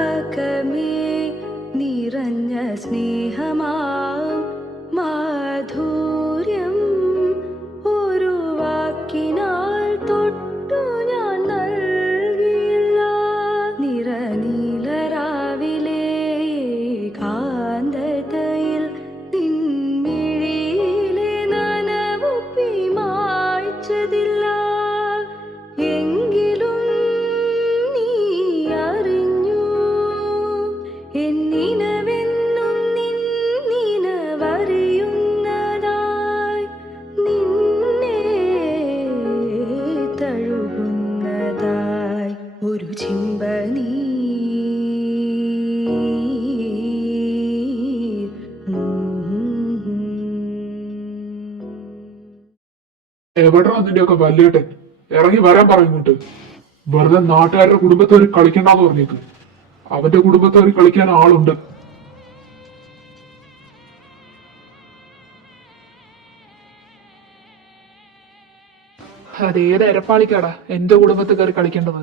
അകമേ നിറഞ്ഞ സ്നേഹമാം മാധുര്യം ഒരു വാക്കിനാൽ തൊട്ടു ഞാൻ നൽകിയില്ല. നിറനീലരാവിലെ കാന്തതയിൽ നിൻമിഴിയിലെ നനവൊപ്പി മായ്ച്ചതില്ല. എങ്കിലും നീ അറിഞ്ഞു എന്നിനവെന്നും നിന്നവറിയുന്നതായി, നിന്നെ തഴുകുന്നതായി ഒരു ചിമ്പനീർ. എവിടാ നിന്റെയൊക്കെ വല്യേട്ടൻ? ഇറങ്ങി വരാൻ പറയുന്നുണ്ട്. വെറുതെ നാട്ടുകാരുടെ കുടുംബത്തോർ കളിക്കണ്ടെന്ന് പറഞ്ഞേക്ക്. അവന്റെ കുടുംബത്തോർ കളിക്കാൻ ആളുണ്ട്. അതേത് എരപ്പാളിക്കാടാ എന്റെ കുടുംബത്തിൽ കയറി കളിക്കേണ്ടത്?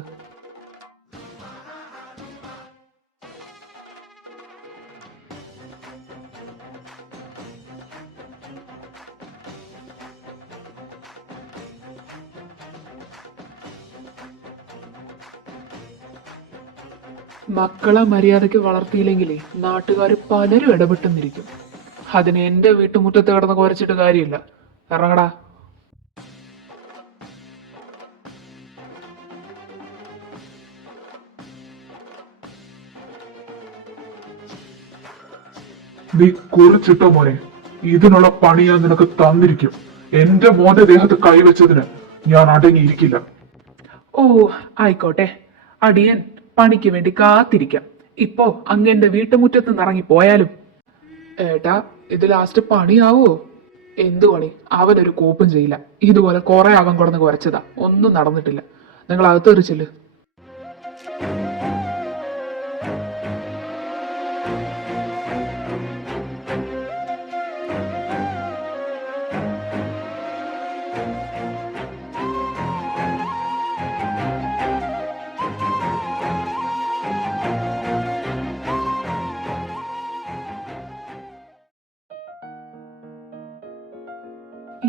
മക്കളെ മര്യാദയ്ക്ക് വളർത്തിയില്ലെങ്കിലേ നാട്ടുകാർ പലരും ഇടപെട്ടെന്നിരിക്കും. അതിന് എന്റെ വീട്ടുമുറ്റത്ത് കിടന്ന് കുരച്ചിട്ട് കാര്യമില്ല. ഇറങ്ങടാ. നീ കുറിച്ചിട്ടോ മോനെ, ഇതിനുള്ള പണി ഞാൻ നിനക്ക് തന്നിരിക്കും. എന്റെ മോന്റെ ദേഹത്ത് കൈവച്ചതിന് ഞാൻ അടങ്ങിയിരിക്കില്ല. ഓ ആയിക്കോട്ടെ, അടിയൻ പണിക്ക് വേണ്ടി കാത്തിരിക്കാം. ഇപ്പോ അങ്ങന്റെ വീട്ടുമുറ്റത്ത് നിന്ന് ഇറങ്ങി പോയാലും. ഏട്ടാ, ഇത് ലാസ്റ്റ് പണിയാവോ? എന്തു പണി? അവനൊരു കോപ്പും ചെയ്യില്ല. ഇതുപോലെ കുറെ അവൻ കൊടന്ന് കുരച്ചതാ, ഒന്നും നടന്നിട്ടില്ല. നിങ്ങൾ അകത്തെറിച്ചില്ല.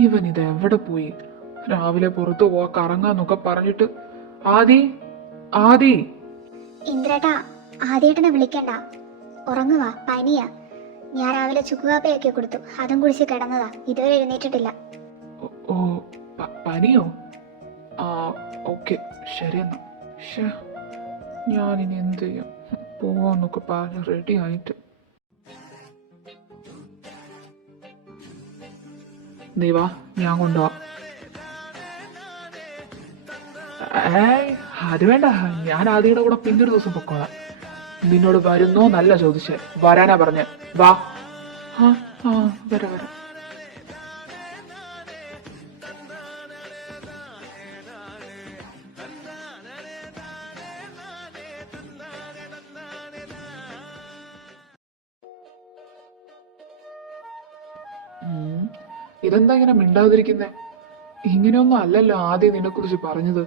ഇവൻ ഇത് എവിടെ പോയി? രാവിലെ പുറത്തു പോവാ കറങ്ങാന്നൊക്കെ പറഞ്ഞിട്ട്. ആദി, ആദി. ഇന്ദ്രേട്ടാ, ആദ്യേട്ടനെ വിളിക്കണ്ട. ഉറങ്ങുവാ, പനിയാ. ഞാൻ രാവിലെ ചുക്കുകാപ്പയൊക്കെ കൊടുത്തു, അതും കുടിച്ച് കിടന്നതാ. ഇതുവരെ എഴുന്നേറ്റിട്ടില്ല. ഓ പനിയോ? ആ ഓക്കെ, ശരിയെന്നാ. ഞാനിനി എന്ത് ചെയ്യും? പോവാന്നൊക്കെ പറഞ്ഞ് റെഡി ആയിട്ട്. നീ വാ, ഞാൻ കൊണ്ടുപോവാ. ഏയ് അത് വേണ്ട, ഞാൻ ആദിയുടെ കൂടെ പിന്നൊരു ദിവസം പൊക്കോളാം. നിന്നോട് വരുന്നോ നല്ല ചോദിച്ചേ. വരാനാ പറഞ്ഞേ. വാ. ആ ആ വരാ വരാ. ഇതെന്താ ഇങ്ങനെ മിണ്ടാതിരിക്കുന്നേ? ഇങ്ങനെയൊന്നും അല്ലല്ലോ ആദ്യം നിന്നെ കുറിച്ച് പറഞ്ഞത്.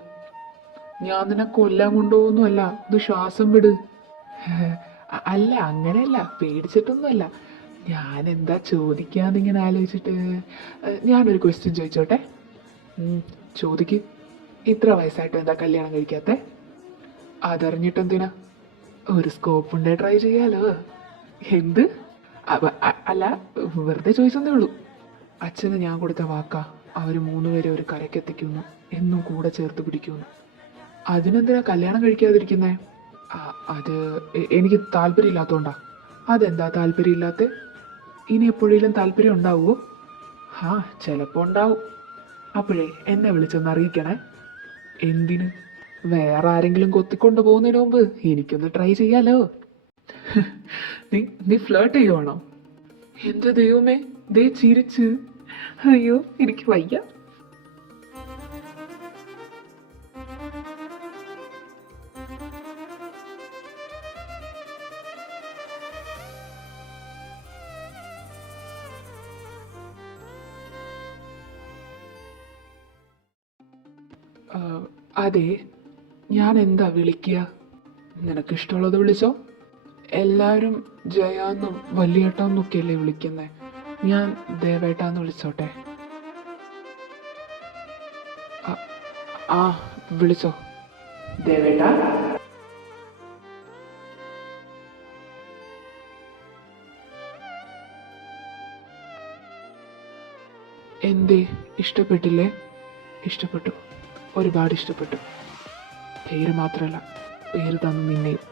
ഞാൻ നിന്നെ കൊല്ലാൻ കൊണ്ടുപോകുന്നുമല്ല. ഇത് ശ്വാസം വിട്. അല്ല, അങ്ങനെയല്ല, പേടിച്ചിട്ടൊന്നുമല്ല. ഞാൻ എന്താ ചോദിക്കാന്നിങ്ങനെ ആലോചിച്ചിട്ട്. ഞാനൊരു ക്വസ്റ്റ്യൻ ചോദിച്ചോട്ടെ? ചോദിക്ക്. ഇത്ര വയസ്സായിട്ടും എന്താ കല്യാണം കഴിക്കാത്തെ? അതറിഞ്ഞിട്ടെന്തിനാ? ഒരു സ്കോപ്പ് ഉണ്ടേ ട്രൈ ചെയ്യാലോ. എന്ത്? അല്ല, വെറുതെ ചോദിച്ചെന്നേ ഉള്ളൂ. അച്ഛന് ഞാൻ കൊടുത്ത വാക്കാ, അവർ 3 പേരെ ഒരു കരക്കെത്തിക്കുന്നു, എന്നും കൂടെ ചേർത്ത് പിടിക്കുന്നു. അതിനെന്തിനാ കല്യാണം കഴിക്കാതിരിക്കുന്നേ? അത് എനിക്ക് താല്പര്യമില്ലാത്തോണ്ടാ. അതെന്താ താല്പര്യമില്ലാത്ത? ഇനി എപ്പോഴേലും താല്പര്യം ഉണ്ടാവുമോ? ആ ചിലപ്പോ ഉണ്ടാവും. അപ്പോഴേ എന്നെ വിളിച്ചൊന്ന് അറിയിക്കണേ. എന്തിന്? വേറെ ആരെങ്കിലും കൊത്തിക്കൊണ്ട് പോകുന്നതിന് മുമ്പ് എനിക്കൊന്ന് ട്രൈ ചെയ്യാലോ. നീ ഫ്ലേർട്ട് ചെയ്യുവാണോ? എന്റെ ദൈവമേ, ദേ ചിരിച്ച്. അയ്യോ, എനിക്ക് വയ്യ. അതെ, ഞാൻ എന്താ വിളിക്കുക? നിനക്കിഷ്ടമുള്ളത് വിളിച്ചോ. എല്ലാവരും ജയാന്നും വലിയേട്ടാന്നൊക്കെയല്ലേ വിളിക്കുന്നേ, ഞാൻ ദേവേട്ടാന്ന് വിളിച്ചോട്ടെ? ആ ആ, വിളിച്ചോ ദേവേട്ടാ. എന്തേ, ഇഷ്ടപ്പെട്ടില്ലേ? ഇഷ്ടപ്പെട്ടു, ഒരുപാട് ഇഷ്ടപ്പെട്ടു. പേര് മാത്രമല്ല, പേര് തന്നു നിന്നെയും.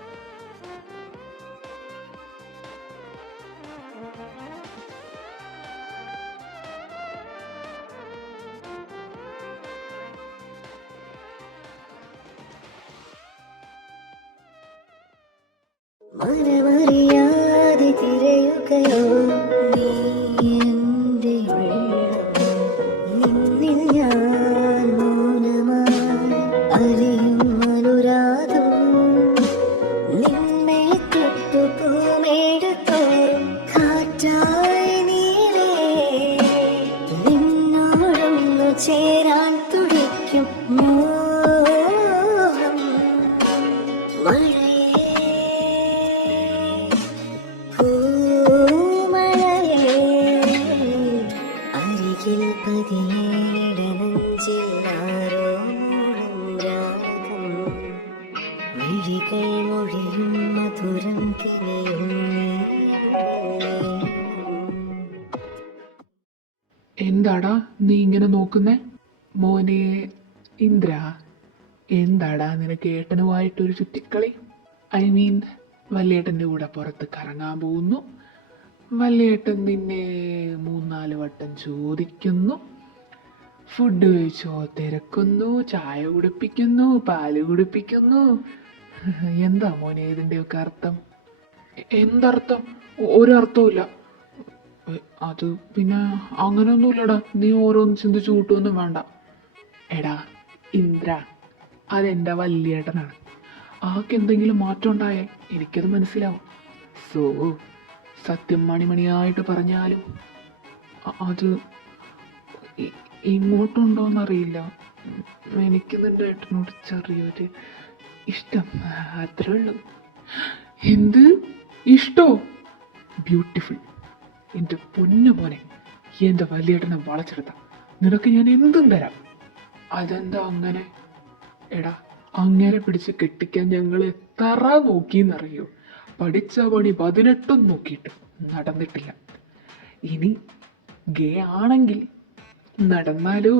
മനമറിയാതെ തിരയുകയോ നീ എൻ്റെ നിന്നിൽ ഞാൻ മൗനമായി അലിയും അനുരാഗം നിന്നെ തൊട്ടു പൂമേടത്തോറും കാറ്റായി നീലേ നിന്നോടൊന്നു ചേരാൻ തുടിക്കും മോഹം മഴ എന്താടാ നീ ഇങ്ങനെ നോക്കുന്നേ? മോനെ ഇന്ദ്ര, എന്താടാ നിനക്ക് ഏട്ടനുമായിട്ടൊരു ചുറ്റിക്കളി? ഐ മീൻ, വല്യേട്ടൻ്റെ കൂടെ പുറത്ത് കറങ്ങാൻ പോകുന്നു, വല്യേട്ടൻ നിന്നെ 3-4 വട്ടം ചോദിക്കുന്നു, ഫുഡ് കഴിച്ചോ തിരക്കുന്നു, ചായ കുടിപ്പിക്കുന്നു, പാല് കുടിപ്പിക്കുന്നു. എന്താ മോനെ ഇതിൻ്റെയൊക്കെ അർത്ഥം? എന്തർത്ഥം? ഒരർത്ഥവുമില്ല. അത് പിന്നെ അങ്ങനെയൊന്നുമില്ലടാ, നീ ഓരോന്ന് ചിന്തിച്ചു കൂട്ടുമൊന്നും വേണ്ട. എടാ ഇന്ദ്ര, അതെൻ്റെ വല്യേട്ടനാണ്. ആൾക്ക് എന്തെങ്കിലും മാറ്റം ഉണ്ടായാൽ എനിക്കത് മനസ്സിലാവും. സോ സത്യം മണിമണിയായിട്ട് പറഞ്ഞാലും അത് ഇങ്ങോട്ടുണ്ടോയെന്നറിയില്ല. എനിക്ക് നിൻ്റെ ഏട്ടനോട് ചെറിയൊരു ഇഷ്ടം, അത്രേ ഉള്ളൂ. എന്ത് ഇഷ്ടോ? ബ്യൂട്ടിഫുൾ. എൻ്റെ പൊന്നു മോനെ, എൻ്റെ വലിയേട്ടനെ വളച്ചെടുത്ത നിനക്ക് ഞാൻ എന്തും തരാം. അതെന്താ അങ്ങനെ? എടാ, അങ്ങനെ പിടിച്ച് കെട്ടിക്കാൻ ഞങ്ങൾ എത്ര നോക്കിയെന്നറിയോ? പഠിച്ച പണി 18 നോക്കിയിട്ട് നടന്നിട്ടില്ല. ഇനി ഗേ ആണെങ്കിൽ നടന്നാലോ,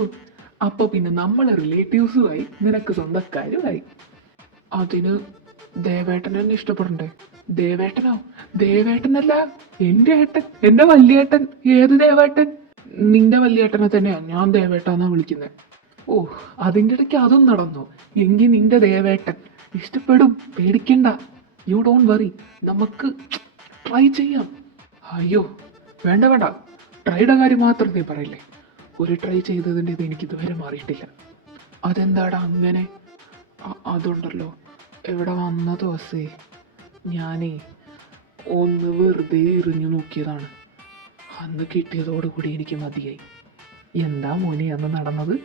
അപ്പോൾ പിന്നെ നമ്മളെ റിലേറ്റീവ്സുമായി നിനക്ക് സ്വന്തക്കാരുമായി. അതിന് ദേവേട്ടൻ എന്നെ ഇഷ്ടപ്പെടണ്ടേ? ദേവേട്ടനോ? ദേവേട്ടനല്ല, എൻ്റെ ഏട്ടൻ, എൻ്റെ വല്യേട്ടൻ. ഏത് ദേവേട്ടൻ? നിന്റെ വല്യേട്ടനെ തന്നെയാ ഞാൻ ദേവേട്ടാന്നാ വിളിക്കുന്നത്. ഓ, അതിൻ്റെ ഇടയ്ക്ക് അതും നടന്നു. എങ്കിൽ നിന്റെ ദേവേട്ടൻ ഇഷ്ടപ്പെടും, പേടിക്കണ്ട. യു ഡോണ്ട് വറി, നമുക്ക് ട്രൈ ചെയ്യാം. അയ്യോ വേണ്ട വേണ്ട, ട്രൈയുടെ കാര്യം മാത്രം നീ പറയില്ലേ. ഒരു ട്രൈ ചെയ്തതിൻ്റെ എനിക്ക് ഇതുവരെ മാറിയിട്ടില്ല. അതെന്താടാ അങ്ങനെ? അതുണ്ടല്ലോ, ഇവിടെ വന്ന ദിവസേ ഞാനേ ഒന്ന് വെറുതെ എറിഞ്ഞു നോക്കിയതാണ്. അന്ന് കിട്ടിയതോടുകൂടി എനിക്ക് മതിയായി. എന്താ മോനെ അന്ന് നടന്നത്?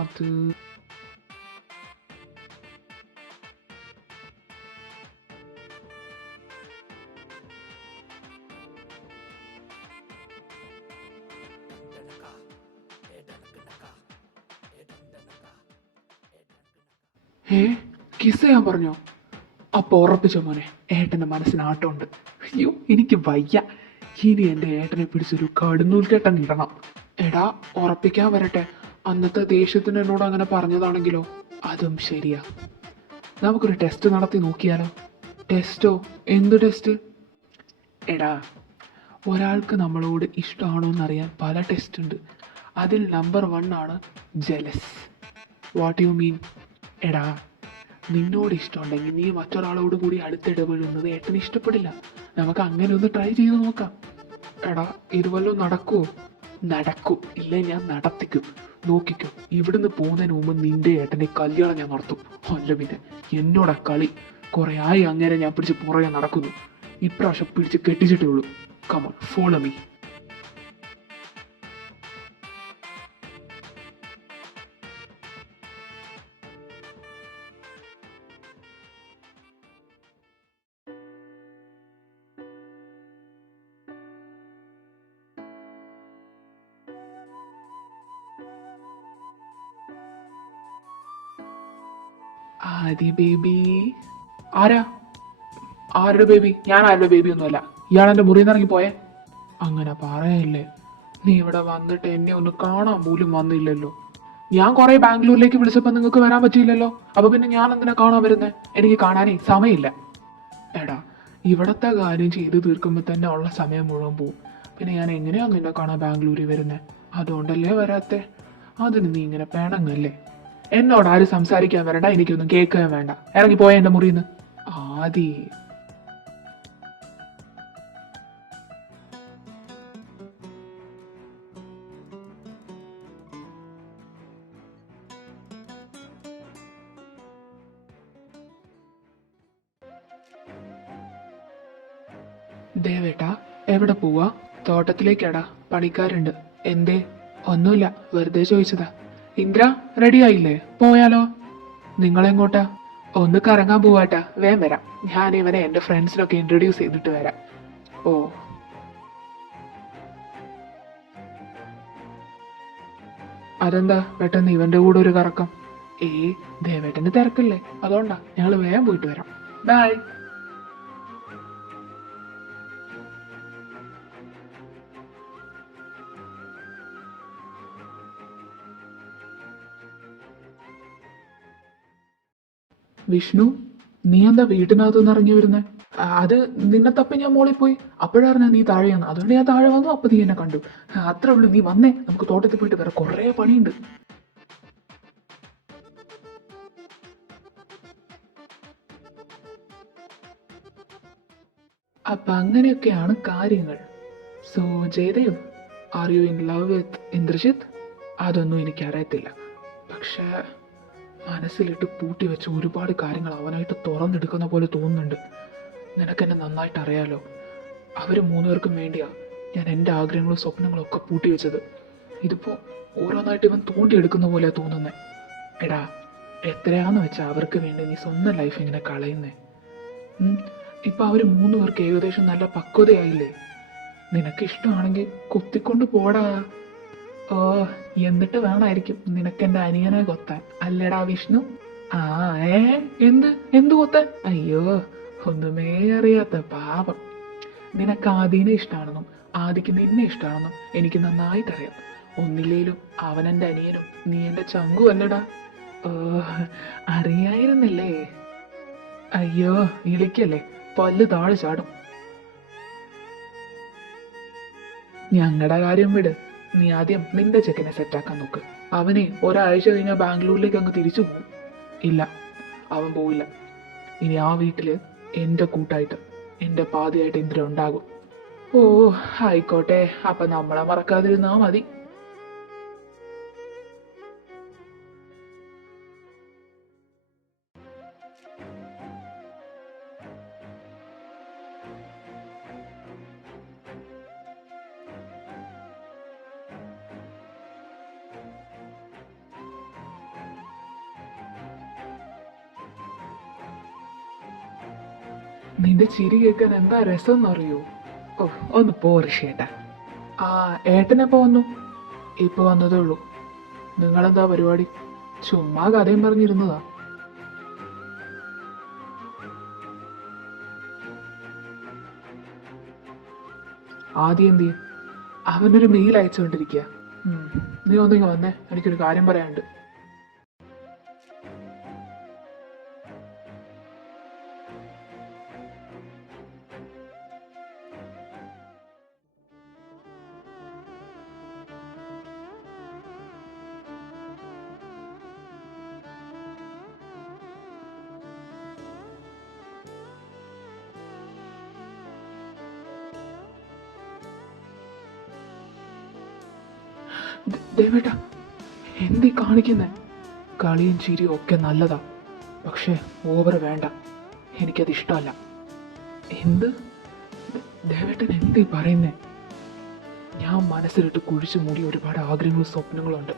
അത് കിസ് ചെയ്യാൻ പറഞ്ഞോ? അപ്പോൾ ഉറപ്പിച്ചോ മോനെ, ഏട്ടൻ്റെ മനസ്സിന് ആട്ടമുണ്ട്. അയ്യോ എനിക്ക് വയ്യ. ഇനി എൻ്റെ ഏട്ടനെ പിടിച്ചൊരു കടുന്നൂൽക്കേട്ടൻ ഇടണം. എടാ ഉറപ്പിക്കാൻ വരട്ടെ. അന്നത്തെ ദേഷ്യത്തിന് എന്നോട് അങ്ങനെ പറഞ്ഞതാണെങ്കിലോ? അതും ശരിയാ. നമുക്കൊരു ടെസ്റ്റ് നടത്തി നോക്കിയാലോ? ടെസ്റ്റോ? എന്ത് ടെസ്റ്റ്? എടാ, ഒരാൾക്ക് നമ്മളോട് ഇഷ്ടമാണോ എന്നറിയാൻ പല ടെസ്റ്റ് ഉണ്ട്. അതിൽ നമ്പർ 1 ആണ് ജെലസ്. What you mean? എടാ, നിന്നോട് ഇഷ്ടമുണ്ടെങ്കിൽ നീ മറ്റൊരാളോട് കൂടി അടുത്തിടപെടുന്നത് ഏട്ടന് ഇഷ്ടപ്പെടില്ല. നമുക്ക് അങ്ങനെ ഒന്ന് ട്രൈ ചെയ്ത് നോക്കാം. എടാ, ഇത് വല്ലതും നടക്കുമോ? നടക്കും. ഇല്ലേ ഞാൻ നടത്തിക്കും. നോക്കിക്കോ, ഇവിടുന്ന് പോകുന്നതിന് മുമ്പ് നിന്റെ ഏട്ടൻ്റെ കല്യാണം ഞാൻ നടത്തും. അല്ല പിന്നെ എന്നോടാ കളി. കുറേ ആയി അങ്ങനെ ഞാൻ പിടിച്ച് പുറകെ നടക്കുന്നു. ഇപ്രാവശ്യം പിടിച്ച് കെട്ടിച്ചിട്ടേ ഉള്ളൂ. Come on, follow me. Aadi baby. ആരാ? ആരുടെ ബേബി? ഞാൻ ആരുടെ ബേബി ഒന്നുമല്ല. ഇയാൾ എന്റെ മുറിയിൽ നിന്ന് ഇറങ്ങി പോയേ. അങ്ങനെ പറയല്ലേ. നീ ഇവിടെ വന്നിട്ട് എന്നെ ഒന്ന് കാണാൻ പോലും വന്നില്ലല്ലോ. ഞാൻ കുറെ ബാംഗ്ലൂരിലേക്ക് വിളിച്ചപ്പോ നിങ്ങൾക്ക് വരാൻ പറ്റിയില്ലല്ലോ. അപ്പൊ പിന്നെ ഞാൻ എന്തിനാ കാണാൻ വരുന്നേ? എനിക്ക് കാണാനേ സമയമില്ല. എടാ, ഇവിടത്തെ കാര്യം ചെയ്ത് തീർക്കുമ്പോ തന്നെ ഉള്ള സമയം മുഴുവൻ പോവും. പിന്നെ ഞാൻ എങ്ങനെയാ നിന്നെ കാണാൻ ബാംഗ്ലൂരിൽ വരുന്നേ? അതുകൊണ്ടല്ലേ വരാത്തെ. അതിന് നീ ഇങ്ങനെ പേണങ്ങല്ലേ. എന്നോട് ആരും സംസാരിക്കാൻ വരണ്ട, എനിക്കൊന്നും കേൾക്കാൻ വേണ്ട. ഇറങ്ങിപ്പോയ എന്റെ മുറിയിൽ നിന്ന്. ആദി. ദേവേട്ടാ, എവിടെ പോവാ? തോട്ടത്തിലേക്കാടാ, പണിക്കാരുണ്ട്. എന്തേ? ഒന്നുമില്ല, വെറുതെ ചോദിച്ചതാ. ഇന്ദ്ര, റെഡി ആയില്ലേ? പോയാലോ? നിങ്ങളെങ്ങോട്ടാ? ഒന്ന് കറങ്ങാൻ പോവാട്ടാ. വേഗം വരാം. ഞാൻ ഇവനെ എന്റെ ഫ്രണ്ട്സിനൊക്കെ ഇൻട്രൊഡ്യൂസ് ചെയ്തിട്ട് വരാം. ഓ, അതെന്താ പെട്ടെന്ന് ഇവന്റെ കൂടെ ഒരു കറക്കം? ദേവേട്ടന്റെ തിരക്കല്ലേ, അതുകൊണ്ടാ. ഞങ്ങൾ വേഗം പോയിട്ട് വരാം. ബൈ. വിഷ്ണു, നീ എന്താ വീട്ടിനകത്ത് നിന്ന് ഇറങ്ങി വരുന്നേ? അത് നിന്നെ തപ്പി ഞാൻ മോളിൽ പോയി. അപ്പോഴാണ് നീ താഴെയാണ്. അതുകൊണ്ട് ഞാൻ താഴെ വന്നു. അപ്പൊ നീ എന്നെ കണ്ടു. അത്രേ ഉള്ളൂ. നീ വന്നേ, നമുക്ക് തോട്ടത്തിൽ പോയിട്ട് വേറെ കുറെ പണിയുണ്ട്. അപ്പൊ അങ്ങനെയൊക്കെയാണ് കാര്യങ്ങൾ. So Jayadev, are you in love with Indrajith? അതൊന്നും എനിക്കറിയത്തില്ല. പക്ഷെ മനസ്സിലിട്ട് പൂട്ടി വെച്ച ഒരുപാട് കാര്യങ്ങൾ അവനായിട്ട് തുറന്നെടുക്കുന്ന പോലെ തോന്നുന്നുണ്ട്. നിനക്കെന്നെ നന്നായിട്ട് അറിയാലോ. അവർ മൂന്നുപേർക്കും വേണ്ടിയാ ഞാൻ എൻ്റെ ആഗ്രഹങ്ങളും സ്വപ്നങ്ങളും ഒക്കെ പൂട്ടി വെച്ചത്. ഇതിപ്പോ ഓരോന്നായിട്ട് ഇവൻ തോണ്ടിയെടുക്കുന്ന പോലെയാ തോന്നുന്നേ. എടാ, എത്രയാന്ന് വെച്ചാൽ അവർക്ക് വേണ്ടി നീ സ്വന്തം ലൈഫ് ഇങ്ങനെ കളയുന്നേ. ഇപ്പൊ അവര് മൂന്നുപേർക്ക് ഏകദേശം നല്ല പക്വതയായില്ലേ? നിനക്ക് ഇഷ്ടമാണെങ്കിൽ കുത്തിക്കൊണ്ട് പോടാ. ഓ, എന്നിട്ട് വേണമായിരിക്കും നിനക്കെന്റെ അനിയനെ കൊത്താൻ, അല്ലേടാ വിഷ്ണു? എന്ത് എന്ത് കൊത്താൻ? അയ്യോ, ഒന്നുമേ അറിയാത്ത പാപം. നിനക്ക് ആദീനെ ഇഷ്ടമാണെന്നും ആദിക്ക് നിന്നെ ഇഷ്ടമാണെന്നും എനിക്ക് നന്നായിട്ടറിയാം. ഒന്നില്ലേലും അവൻ എൻ്റെ അനിയനും നീ എൻ്റെ ചങ്കും അല്ലടാ. ഓ, അറിയായിരുന്നില്ലേ? അയ്യോ, ഇളിക്കല്ലേ, പല്ല് താഴെ ചാടും. ഞങ്ങളുടെ കാര്യം വിട്. നീ ആദ്യം നിന്റെ ചെക്കനെ സെറ്റാക്കാൻ നോക്ക്. അവനെ ഒരാഴ്ച കഴിഞ്ഞാൽ ബാംഗ്ലൂരിലേക്ക് അങ്ങ് തിരിച്ചു പോകും. ഇല്ല, അവൻ പോവില്ല. ഇനി ആ വീട്ടില് എന്റെ കൂട്ടായിട്ട്, എന്റെ പാതിയായിട്ട് ഇന്ദ്ര ഉണ്ടാകും. ഓ, ആയിക്കോട്ടെ. അപ്പൊ നമ്മളെ മറക്കാതിരുന്നാ മതി. നിന്റെ ചിരി കേൾക്കാൻ എന്താ രസം എന്നറിയോ? ഓ, ഒന്ന് പോ ഋഷിയേട്ടാ. ഏട്ടനെപ്പോ വന്നു? ഇപ്പൊ വന്നതേ ഉള്ളൂ. നിങ്ങളെന്താ പരിപാടി? ചുമ്മാ കഥയും പറഞ്ഞിരുന്നതാ. ആദ്യം എന്ത് ചെയ്യും? അവനൊരു മെയിൽ അയച്ചുകൊണ്ടിരിക്കുക. നീ ഒന്നിങ്ങ് വന്നേ, എനിക്കൊരു കാര്യം പറയാനുണ്ട്. ദേവേട്ടാ, എന്തീ കാണിക്കുന്നേ? കളിയും ചിരിയും ഒക്കെ നല്ലതാ, പക്ഷെ ഓവർ വേണ്ട. എനിക്കത് ഇഷ്ടമല്ല. എന്ത് ദേവേട്ടൻ എന്തീ പറയുന്നേ? ഞാൻ മനസ്സിലിട്ട് കുഴിച്ചു മൂടി ഒരുപാട് ആഗ്രഹങ്ങളും സ്വപ്നങ്ങളും ഉണ്ട്.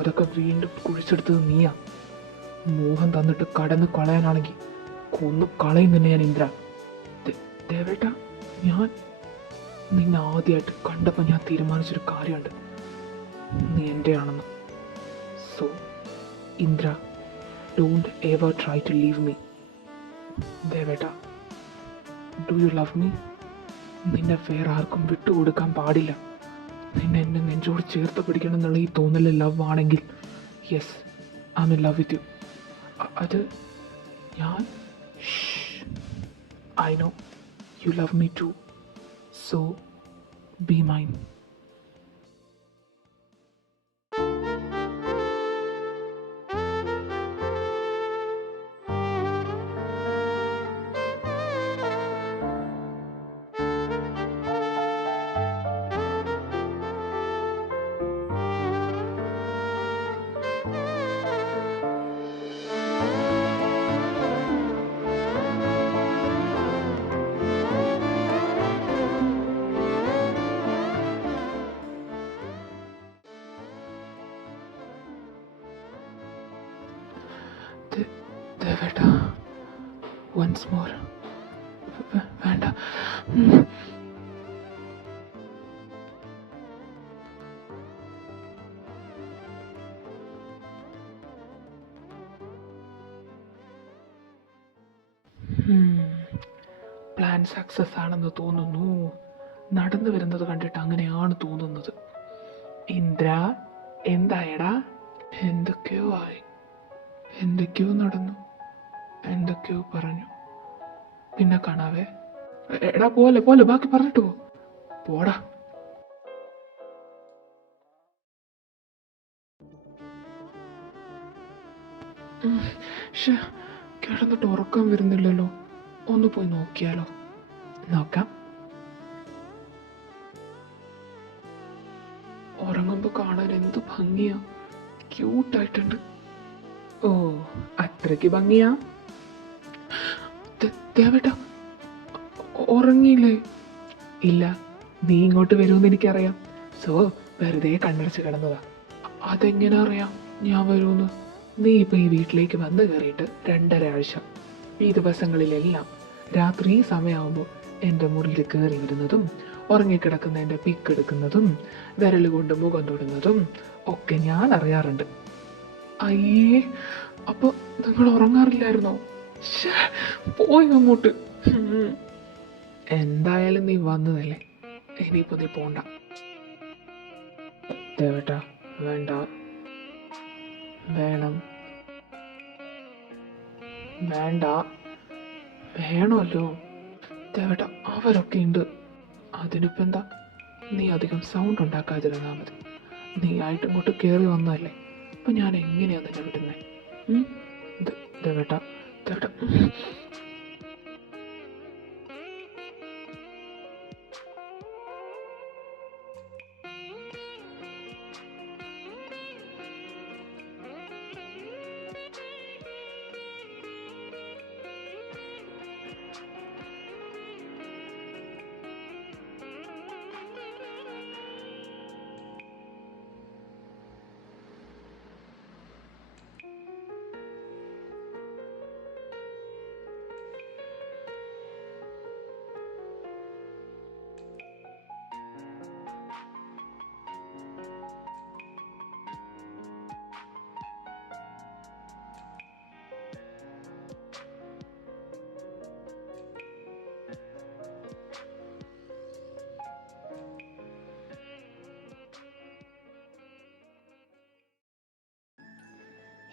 അതൊക്കെ വീണ്ടും കുഴിച്ചെടുത്തത് നീയാ. മോഹം തന്നിട്ട് കടന്ന് കളയാനാണെങ്കിൽ കൊന്നു കളയും തന്നെ ഞാൻ ഇന്ദ്ര. ദേവേട്ടാ, ഞാൻ നിന്നെ ആദ്യമായിട്ട് കണ്ടപ്പോൾ ഞാൻ തീരുമാനിച്ചൊരു കാര്യമുണ്ട്. നീ എൻ്റെ ആണെന്ന്. So Indra, don't ever try to leave me. ദേവേട്ട, ഡു യു ലവ് മീ? നിന്നെ വേറെ ആർക്കും വിട്ടുകൊടുക്കാൻ പാടില്ല. നിന്നെ എന്നെ നെഞ്ചോട് ചേർത്ത് പിടിക്കണം എന്നുള്ള ഈ തോന്നൽ ലവ് ആണെങ്കിൽ, yes, I am in love with you. അത് ഞാൻ I know you love me too, so be mine. ദേവേട്ട, വൺസ് മോർ. വേണ്ട. പ്ലാൻ സക്സസ് ആണെന്ന് തോന്നുന്നു. നടന്നു വരുന്നത് കണ്ടിട്ട് അങ്ങനെയാണ് തോന്നുന്നത്. ഇന്ദ്ര, എന്തായടാ? എന്തൊക്കെയോ ആയി, എന്തൊക്കെയോ നടന്നു, എന്തൊക്കെയോ പറഞ്ഞു. പിന്നെ കാണാവേ. എടാ പോലെ പോലെ ബാക്കി പറഞ്ഞിട്ട് പോടാ. കിടന്നിട്ട് ഉറക്കം വരുന്നില്ലല്ലോ. ഒന്ന് പോയി നോക്കിയാലോ? നോക്കാം. ഉറങ്ങുമ്പോ കാണാൻ എന്ത് ഭംഗിയാ, ക്യൂട്ടായിട്ടുണ്ട്. ഓ, അത്രയ്ക്ക് ഭംഗിയാ? ദേവേട്ട, ഉറങ്ങിയില്ലേ? ഇല്ല, നീ ഇങ്ങോട്ട് വരുമെന്ന് എനിക്കറിയാം. സോ വെറുതെ കണ്ണടച്ച് കിടന്നതാ. അതെങ്ങനെ അറിയാം ഞാൻ വരുമെന്ന്? നീ ഇപ്പൊ ഈ വീട്ടിലേക്ക് വന്നു കയറിയിട്ട് 2.5 ആഴ്ച. ഈ ദിവസങ്ങളിലെല്ലാം രാത്രി ഈ സമയമാകുമ്പോൾ എൻ്റെ മുറിയിൽ കയറി വരുന്നതും, ഉറങ്ങിക്കിടക്കുന്ന എൻ്റെ പിക്ക് എടുക്കുന്നതും, വിരൽ കൊണ്ട് മുഖം തൊടുന്നതും ഒക്കെ ഞാൻ അറിയാറുണ്ട്. അയ്യേ, അപ്പൊ നിങ്ങൾ ഉറങ്ങാറില്ലായിരുന്നോ? പോയി അങ്ങോട്ട്. എന്തായാലും നീ വന്നതല്ലേ, ഇനിയിപ്പോ നീ പോണ്ട. ദേവേട്ട, വേണ്ട. വേണം. വേണ്ട. വേണമല്ലോ. ദേവേട്ട, അവരൊക്കെ ഉണ്ട്. അതിനിപ്പോ എന്താ? നീ അധികം സൗണ്ട് ഉണ്ടാക്കാതിരുന്നാ മതി. നീ ആയിട്ട് ഇങ്ങോട്ട് കയറി വന്നതല്ലേ, അപ്പൊ ഞാൻ എങ്ങനെയാ നിന്നെ വിടുന്നേ? ദേവേട്ട, ദേവേട്ട.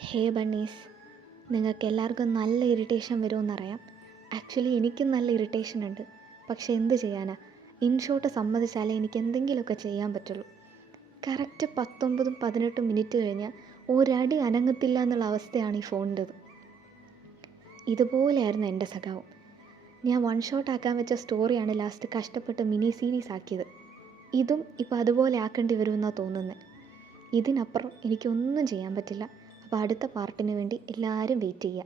ഹേ ബണ്ണീസ്, നിങ്ങൾക്ക് എല്ലാവർക്കും നല്ല ഇറിറ്റേഷൻ വരുമെന്നറിയാം. ആക്ച്വലി എനിക്കും നല്ല ഇറിറ്റേഷൻ ഉണ്ട്. പക്ഷെ എന്ത് ചെയ്യാനാ? ഇൻഷോട്ട് സമ്മതിച്ചാലേ എനിക്ക് എന്തെങ്കിലുമൊക്കെ ചെയ്യാൻ പറ്റുള്ളൂ. കറക്റ്റ് 19-18 മിനിറ്റ് കഴിഞ്ഞാൽ ഒരടി അനങ്ങത്തില്ല എന്നുള്ള അവസ്ഥയാണ് ഈ ഫോണിൻ്റെത്. ഇതുപോലെയായിരുന്നു എൻ്റെ സഖാവും. ഞാൻ വൺ ഷോട്ട് ആക്കാൻ വെച്ച സ്റ്റോറിയാണ് ലാസ്റ്റ് കഷ്ടപ്പെട്ട് മിനി സീരീസ് ആക്കിയത്. ഇതും ഇപ്പോൾ അതുപോലെ ആക്കേണ്ടി വരുമെന്നാണ് തോന്നുന്നത്. ഇതിനപ്പുറം എനിക്കൊന്നും ചെയ്യാൻ പറ്റില്ല. അപ്പോൾ അടുത്ത പാർട്ടിന് വേണ്ടി എല്ലാവരും വെയിറ്റ് ചെയ്യുക.